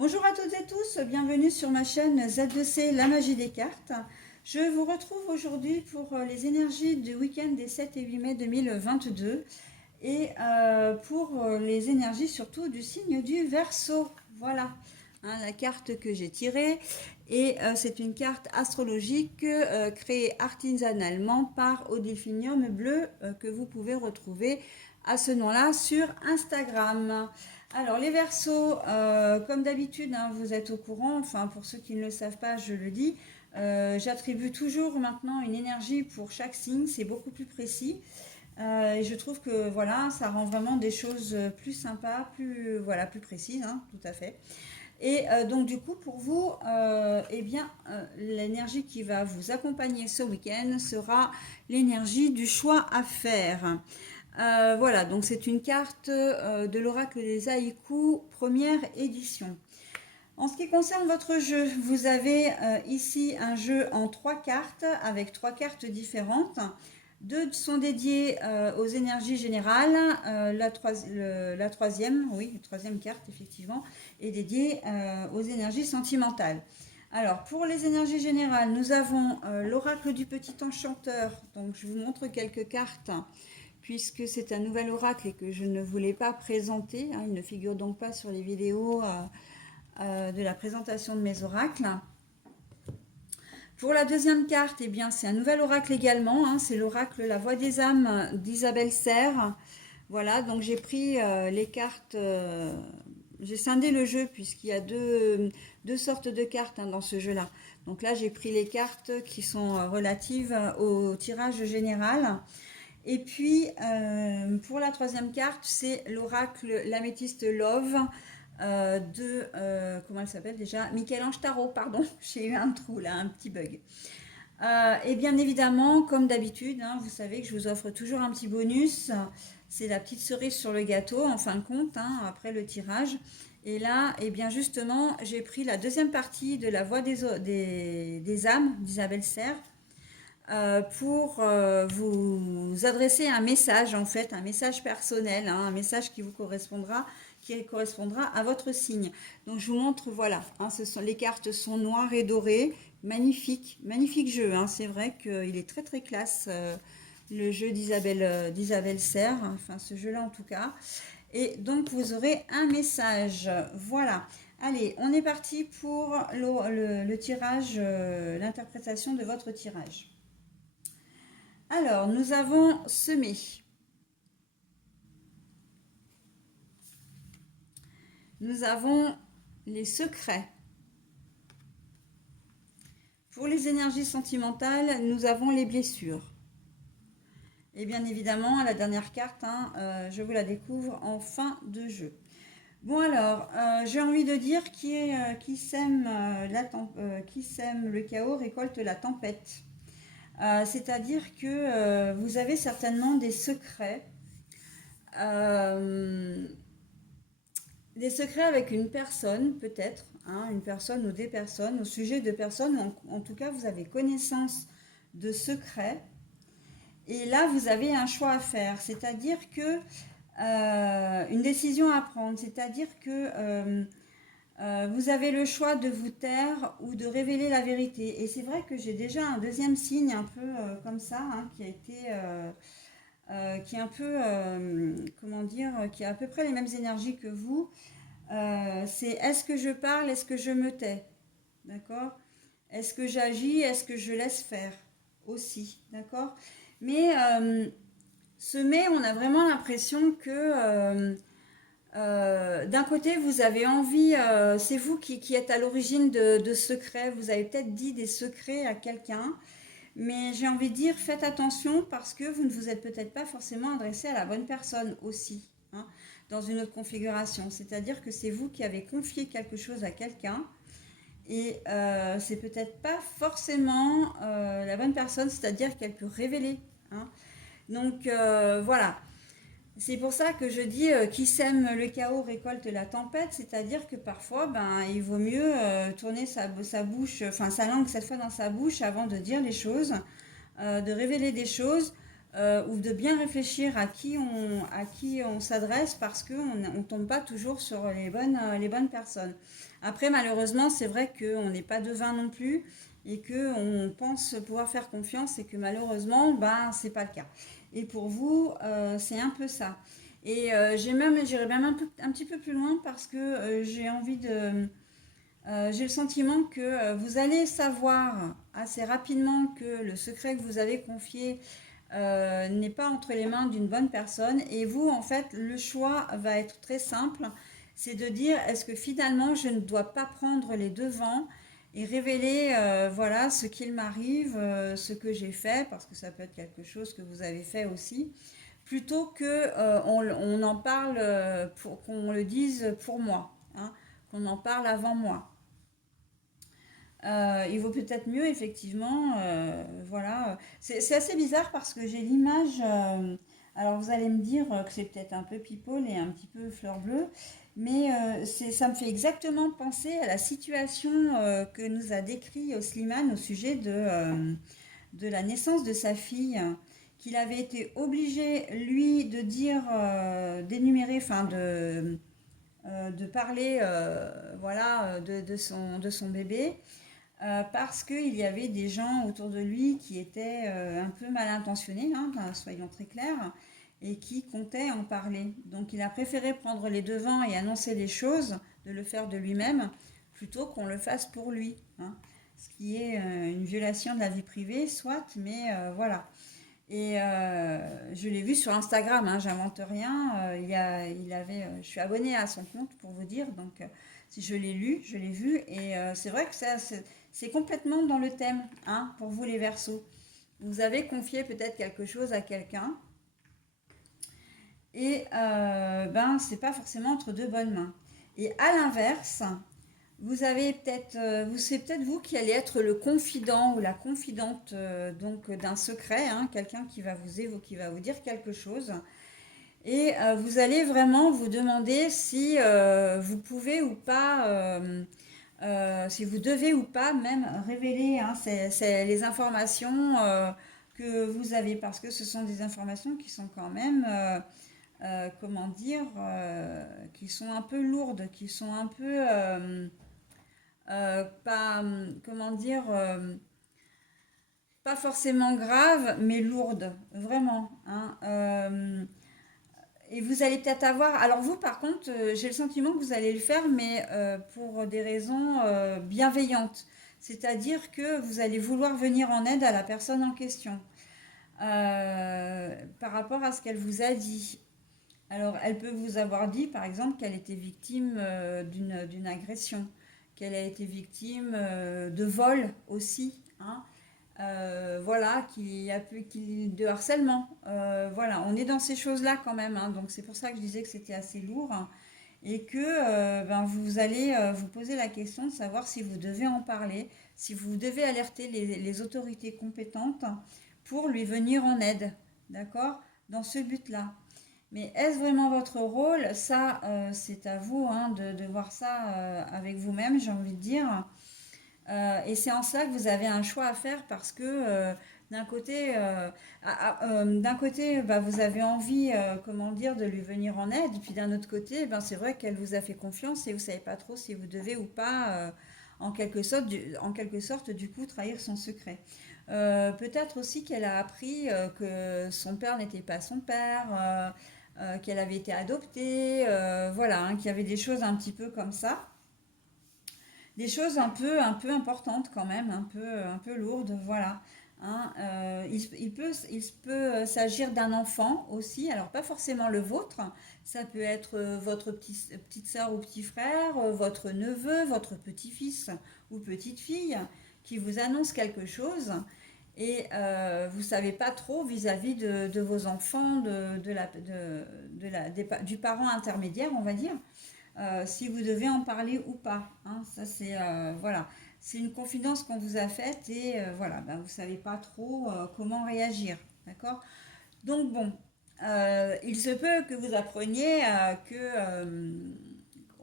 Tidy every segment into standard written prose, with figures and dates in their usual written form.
Bonjour à toutes et tous, bienvenue sur ma chaîne Z2C, la magie des cartes. Je vous retrouve aujourd'hui pour les énergies du week-end des 7 et 8 mai 2022 et pour les énergies surtout du signe du Verseau. Voilà, la carte que j'ai tirée et c'est une carte astrologique créée artisanalement par Odilphinium Bleu que vous pouvez retrouver à ce nom-là sur Instagram. Alors les Verseaux, comme d'habitude, vous êtes au courant, enfin pour ceux qui ne le savent pas, je le dis, j'attribue toujours maintenant une énergie pour chaque signe, c'est beaucoup plus précis. Et je trouve que voilà, ça rend vraiment des choses plus sympas, plus précises, tout à fait. Et donc du coup pour vous, l'énergie qui va vous accompagner ce week-end sera l'énergie du choix à faire. Voilà, donc c'est une carte de l'oracle des haïkus, première édition. En ce qui concerne votre jeu, vous avez ici un jeu en 3 cartes avec 3 cartes différentes. 2 sont dédiées aux énergies générales, la troisième carte effectivement, est dédiée aux énergies sentimentales. Alors pour les énergies générales, nous avons l'oracle du petit enchanteur, donc je vous montre quelques cartes puisque c'est un nouvel oracle et que je ne voulais pas présenter, il ne figure donc pas sur les vidéos de la présentation de mes oracles. Pour la deuxième carte, c'est un nouvel oracle également, c'est l'oracle La Voix des âmes d'Isabelle Serre. Voilà, donc j'ai pris les cartes, j'ai scindé le jeu puisqu'il y a deux sortes de cartes dans ce jeu-là. Donc là, j'ai pris les cartes qui sont relatives au tirage général. Et puis, pour la troisième carte, c'est l'oracle L'Améthyste Love comment elle s'appelle déjà, Michel-Ange Tarot, pardon, j'ai eu un trou là, un petit bug. Et bien évidemment, comme d'habitude, vous savez que je vous offre toujours un petit bonus. C'est la petite cerise sur le gâteau, en fin de compte, après le tirage. Et là, justement, j'ai pris la deuxième partie de La Voix des âmes d'Isabelle Serre pour vous adresser un message, en fait, un message personnel, un message qui correspondra à votre signe. Donc je vous montre, voilà, les cartes sont noires et dorées, magnifique jeu, c'est vrai qu'il est très très classe, le jeu d'Isabelle Serre, enfin ce jeu-là en tout cas. Et donc vous aurez un message, voilà. Allez, on est parti pour le tirage, l'interprétation de votre tirage. Alors, nous avons semé. Nous avons les secrets. Pour les énergies sentimentales, nous avons les blessures. Et bien évidemment, la dernière carte, je vous la découvre en fin de jeu. Bon alors, j'ai envie de dire qui sème le chaos récolte la tempête. C'est-à-dire que vous avez certainement des secrets. Des secrets avec une personne, peut-être, une personne ou des personnes, au sujet de personnes, en tout cas, vous avez connaissance de secrets. Et là, vous avez un choix à faire, c'est-à-dire que une décision à prendre, c'est-à-dire que vous avez le choix de vous taire ou de révéler la vérité. Et c'est vrai que j'ai déjà un deuxième signe un peu comme ça, qui a été... qui est un peu, qui a à peu près les mêmes énergies que vous. C'est est-ce que je parle, est-ce que je me tais, d'accord? Est-ce que j'agis, est-ce que je laisse faire aussi, d'accord? Mais semer, on a vraiment l'impression que d'un côté, vous avez envie, c'est vous qui êtes à l'origine de secrets, vous avez peut-être dit des secrets à quelqu'un, mais j'ai envie de dire, faites attention parce que vous ne vous êtes peut-être pas forcément adressé à la bonne personne aussi, dans une autre configuration. C'est-à-dire que c'est vous qui avez confié quelque chose à quelqu'un et c'est peut-être pas forcément la bonne personne, c'est-à-dire qu'elle peut révéler. Donc voilà. C'est pour ça que je dis qui sème le chaos récolte la tempête, c'est-à-dire que parfois il vaut mieux tourner sa bouche, enfin sa langue cette fois dans sa bouche avant de dire les choses, de révéler des choses ou de bien réfléchir à qui on s'adresse parce qu'on ne tombe pas toujours sur les bonnes personnes. Après, malheureusement, c'est vrai qu'on n'est pas devin non plus et qu'on pense pouvoir faire confiance et que malheureusement, ben, c'est pas le cas. Et pour vous, c'est un peu ça. Et j'irai même un petit peu plus loin parce que j'ai le sentiment que vous allez savoir assez rapidement que le secret que vous avez confié n'est pas entre les mains d'une bonne personne. Et vous, en fait, le choix va être très simple. C'est de dire, est-ce que finalement, je ne dois pas prendre les devants et révéler voilà, ce qu'il m'arrive, ce que j'ai fait, parce que ça peut être quelque chose que vous avez fait aussi, plutôt que on en parle, pour qu'on le dise pour moi, hein, qu'on en parle avant moi. Il vaut peut-être mieux, effectivement. Voilà. C'est assez bizarre parce que j'ai l'image. Alors, vous allez me dire que c'est peut-être un peu people et un petit peu fleur bleue, mais ça me fait exactement penser à la situation que nous a décrit Slimane au sujet de la naissance de sa fille, qu'il avait été obligé, lui, de dire, d'énumérer, enfin, de parler, voilà, de son bébé parce qu'il y avait des gens autour de lui qui étaient un peu mal intentionnés, hein, soyons très clairs, et qui comptaient en parler. Donc il a préféré prendre les devants et annoncer les choses, de le faire de lui-même, plutôt qu'on le fasse pour lui, hein. Ce qui est une violation de la vie privée, soit, mais voilà. Et je l'ai vu sur Instagram, hein, j'invente rien. Je suis abonnée à son compte pour vous dire, donc si je l'ai lu, je l'ai vu, et c'est vrai que c'est complètement dans le thème, hein, pour vous les Verseaux. Vous avez confié peut-être quelque chose à quelqu'un, et ben c'est pas forcément entre deux bonnes mains. Et à l'inverse, vous avez peut-être, c'est peut-être vous qui allez être le confident ou la confidente donc d'un secret, hein, quelqu'un qui va vous évoquer, qui va vous dire quelque chose, et vous allez vraiment vous demander si vous pouvez ou pas, si vous devez ou pas même révéler, hein, les informations que vous avez, parce que ce sont des informations qui sont quand même, comment dire, qui sont un peu lourdes, qui sont un peu pas, comment dire, pas forcément grave, mais lourde, vraiment, hein. Et vous allez peut-être avoir, alors vous par contre, j'ai le sentiment que vous allez le faire, mais pour des raisons bienveillantes. C'est-à-dire que vous allez vouloir venir en aide à la personne en question par rapport à ce qu'elle vous a dit. Alors, elle peut vous avoir dit, par exemple, qu'elle était victime d'une agression, qu'elle a été victime de vol aussi, hein. Voilà, de harcèlement. Voilà, on est dans ces choses-là quand même, hein. Donc, c'est pour ça que je disais que c'était assez lourd, hein, et que ben, vous allez vous poser la question de savoir si vous devez en parler, si vous devez alerter les autorités compétentes pour lui venir en aide, d'accord, dans ce but-là. Mais est-ce vraiment votre rôle? Ça, c'est à vous, hein, de voir ça avec vous-même, j'ai envie de dire. Et c'est en ça que vous avez un choix à faire parce que d'un côté, bah, vous avez envie, comment dire, de lui venir en aide, puis d'un autre côté, ben, c'est vrai qu'elle vous a fait confiance et vous savez pas trop si vous devez ou pas, en quelque sorte, du coup, trahir son secret. Peut-être aussi qu'elle a appris que son père n'était pas son père, qu'elle avait été adoptée, voilà, hein, qu'il y avait des choses un petit peu comme ça, des choses un peu importantes quand même, un peu lourdes, voilà, hein. Il peut s'agir d'un enfant aussi, alors pas forcément le vôtre, ça peut être votre petite soeur ou petit frère, votre neveu, votre petit-fils ou petite-fille qui vous annonce quelque chose et vous ne savez pas trop vis-à-vis de vos enfants, du parent intermédiaire, on va dire, si vous devez en parler ou pas, hein. Ça, c'est voilà. C'est une confidence qu'on vous a faite et voilà, ben, vous ne savez pas trop comment réagir. D'accord. Donc, bon, il se peut que vous appreniez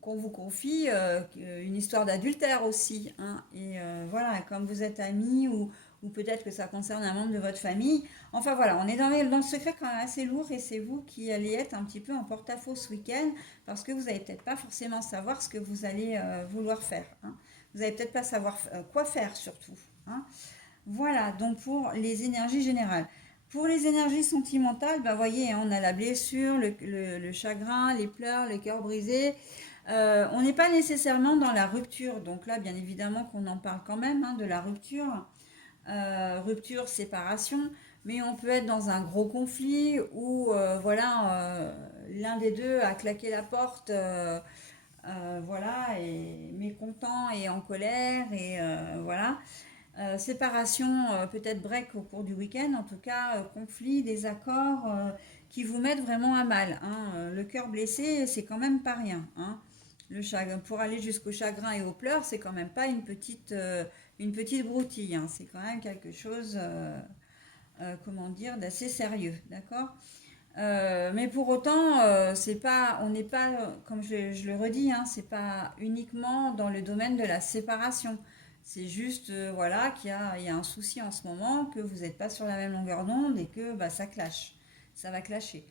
qu'on vous confie une histoire d'adultère aussi, hein. Et voilà, comme vous êtes amis ou peut-être que ça concerne un membre de votre famille. Enfin voilà, on est dans le secret quand même assez lourd et c'est vous qui allez être un petit peu en porte-à-faux ce week-end parce que vous n'allez peut-être pas forcément savoir ce que vous allez vouloir faire, hein. Vous n'allez peut-être pas savoir quoi faire surtout, hein. Voilà, donc pour les énergies générales. Pour les énergies sentimentales, bah voyez, hein, on a la blessure, le chagrin, les pleurs, le cœur brisé. On n'est pas nécessairement dans la rupture, donc là, bien évidemment qu'on en parle quand même, hein, de la rupture. Rupture, séparation, mais on peut être dans un gros conflit où voilà, l'un des deux a claqué la porte, voilà, et mécontent et en colère, et voilà. Séparation, peut-être break au cours du week-end, en tout cas conflit, désaccord qui vous mettent vraiment à mal, hein. Le cœur blessé, c'est quand même pas rien, hein. Le chagrin, pour aller jusqu'au chagrin et aux pleurs, c'est quand même pas une petite broutille, hein. C'est quand même quelque chose, comment dire, d'assez sérieux, d'accord. Mais pour autant, c'est pas, on n'est pas, comme je le redis, hein, c'est pas uniquement dans le domaine de la séparation. C'est juste, voilà, il y a un souci en ce moment, que vous n'êtes pas sur la même longueur d'onde et que bah, ça clash, ça va clasher.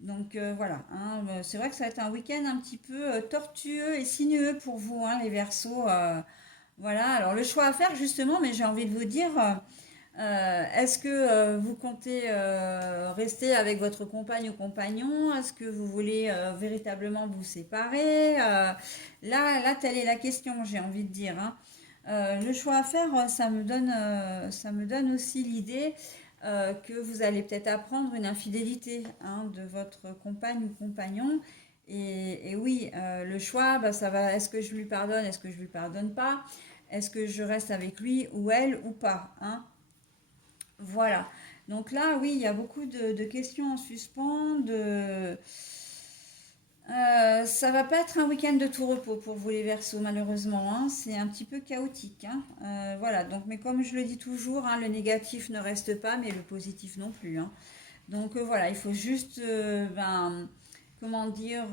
Donc voilà, hein, c'est vrai que ça va être un week-end un petit peu tortueux et sinueux pour vous, hein, les Verseaux. Voilà, alors le choix à faire justement, mais j'ai envie de vous dire, est-ce que vous comptez rester avec votre compagne ou compagnon? Est-ce que vous voulez véritablement vous séparer? Là, telle est la question, j'ai envie de dire, hein. Le choix à faire, ça me donne aussi l'idée que vous allez peut-être apprendre une infidélité, hein, de votre compagne ou compagnon. Et oui, le choix, bah, ça va. Est-ce que je lui pardonne? Est-ce que je lui pardonne pas? Est-ce que je reste avec lui ou elle ou pas, hein? Voilà. Donc là, oui, il y a beaucoup de questions en suspens. Ça va pas être un week-end de tout repos pour vous les Verseaux, malheureusement, hein. C'est un petit peu chaotique, hein. Voilà. Donc, mais comme je le dis toujours, hein, le négatif ne reste pas, mais le positif non plus, hein. Donc voilà, il faut juste, ben, comment dire,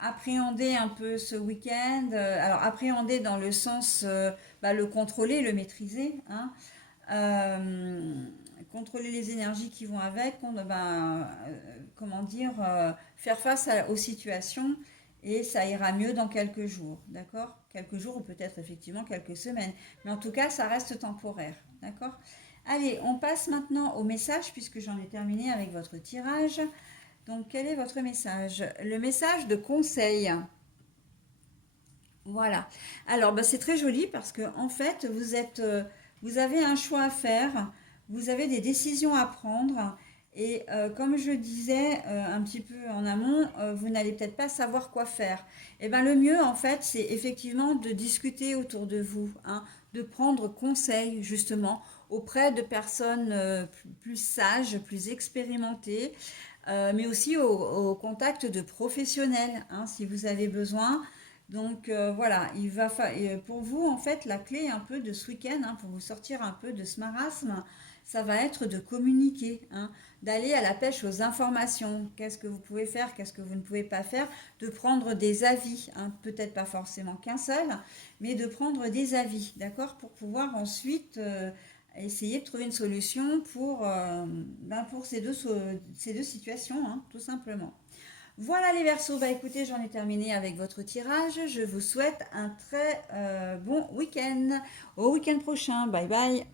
appréhender un peu ce week-end. Alors appréhender dans le sens, bah, le contrôler, le maîtriser, hein. Euh, Contrôler les énergies qui vont avec, ben, comment dire, faire face aux situations et ça ira mieux dans quelques jours, d'accord? Quelques jours ou peut-être effectivement quelques semaines. Mais en tout cas, ça reste temporaire, d'accord? Allez, on passe maintenant au message puisque j'en ai terminé avec votre tirage. Donc, quel est votre message? Le message de conseil. Voilà. Alors, bah, c'est très joli parce que en fait, vous avez un choix à faire, vous avez des décisions à prendre, et comme je disais un petit peu en amont, vous n'allez peut-être pas savoir quoi faire. Et ben, le mieux, en fait, c'est effectivement de discuter autour de vous, hein, de prendre conseil justement auprès de personnes plus sages, plus expérimentées, mais aussi au contact de professionnels, hein, si vous avez besoin. Donc voilà, pour vous, en fait, la clé un peu de ce week-end, hein, pour vous sortir un peu de ce marasme, ça va être de communiquer, hein, d'aller à la pêche aux informations. Qu'est-ce que vous pouvez faire, qu'est-ce que vous ne pouvez pas faire, de prendre des avis, hein, peut-être pas forcément qu'un seul, mais de prendre des avis, d'accord, pour pouvoir ensuite essayer de trouver une solution pour ces deux situations, hein, tout simplement. Voilà les Verseaux, bah écoutez, j'en ai terminé avec votre tirage. Je vous souhaite un très bon week-end. Au week-end prochain, bye bye.